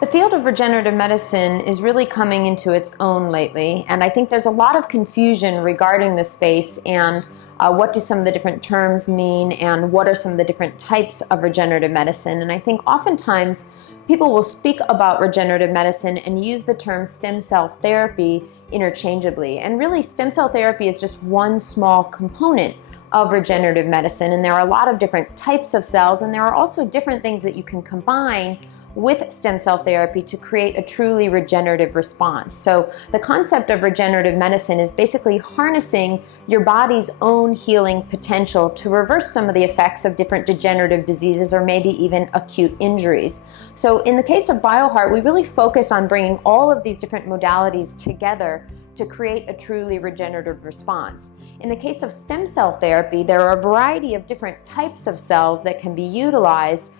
The field of regenerative medicine is really coming into its own lately, and I think there's a lot of confusion regarding this space and what do some of the different terms mean and what are some of the different types of regenerative medicine. And I think oftentimes people will speak about regenerative medicine and use the term stem cell therapy interchangeably. And really, stem cell therapy is just one small component of regenerative medicine, and there are a lot of different types of cells, and there are also different things that you can combine with stem cell therapy to create a truly regenerative response. So the concept of regenerative medicine is basically harnessing your body's own healing potential to reverse some of the effects of different degenerative diseases or maybe even acute injuries. So in the case of BioHeart, we really focus on bringing all of these different modalities together to create a truly regenerative response. In the case of stem cell therapy, there are a variety of different types of cells that can be utilized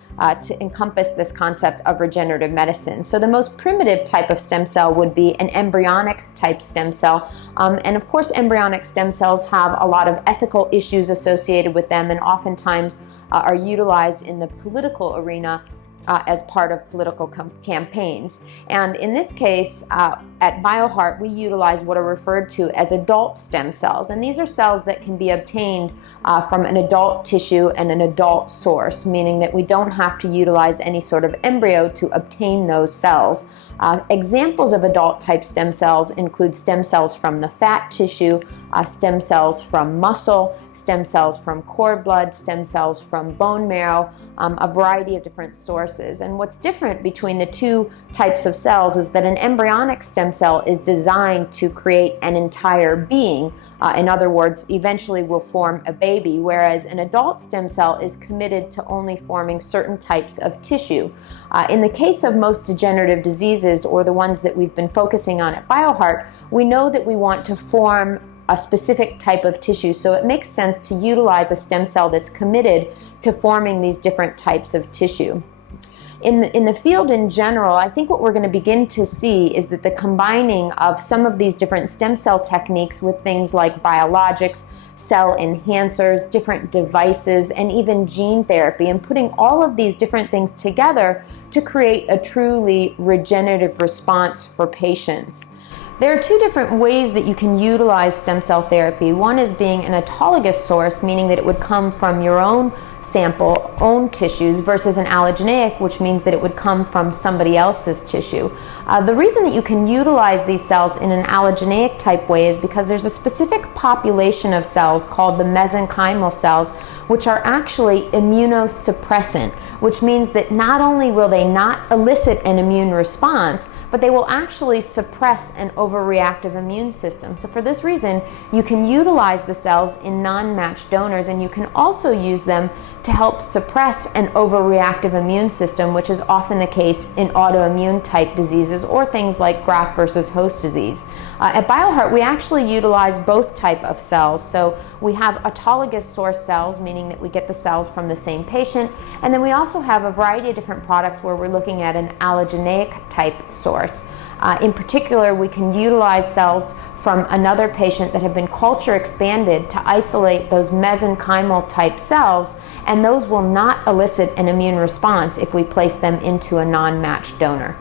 to encompass this concept of regenerative medicine. So the most primitive type of stem cell would be an embryonic type stem cell. And of course, embryonic stem cells have a lot of ethical issues associated with them and oftentimes are utilized in the political arena as part of political campaigns. And in this case, at BioHeart, we utilize what are referred to as adult stem cells. And these are cells that can be obtained from an adult tissue and an adult source, meaning that we don't have to utilize any sort of embryo to obtain those cells. Examples of adult type stem cells include stem cells from the fat tissue, stem cells from muscle, stem cells from cord blood, stem cells from bone marrow, a variety of different sources. And what's different between the two types of cells is that an embryonic stem cell is designed to create an entire being. In other words, eventually will form a baby, whereas an adult stem cell is committed to only forming certain types of tissue. In the case of most degenerative diseases, or the ones that we've been focusing on at BioHeart, we know that we want to form a specific type of tissue, so it makes sense to utilize a stem cell that's committed to forming these different types of tissue. In the field in general, I think what we're going to begin to see is that the combining of some of these different stem cell techniques with things like biologics, cell enhancers, different devices, and even gene therapy, and putting all of these different things together to create a truly regenerative response for patients. There are two different ways that you can utilize stem cell therapy. One is being an autologous source, meaning that it would come from your own sample, own tissues, versus an allogeneic, which means that it would come from somebody else's tissue. The reason that you can utilize these cells in an allogeneic type way is because there's a specific population of cells called the mesenchymal cells, which are actually immunosuppressant, which means that not only will they not elicit an immune response, but they will actually suppress an overreactive immune system. So for this reason, you can utilize the cells in non-matched donors, and you can also use them to help suppress an overreactive immune system, which is often the case in autoimmune type diseases or things like graft versus host disease. At BioHeart, we actually utilize both type of cells. So we have autologous source cells, meaning that we get the cells from the same patient, and then we also have a variety of different products where we're looking at an allogeneic type source. In particular, we can utilize cells from another patient that have been culture expanded to isolate those mesenchymal type cells, and those will not elicit an immune response if we place them into a non-matched donor.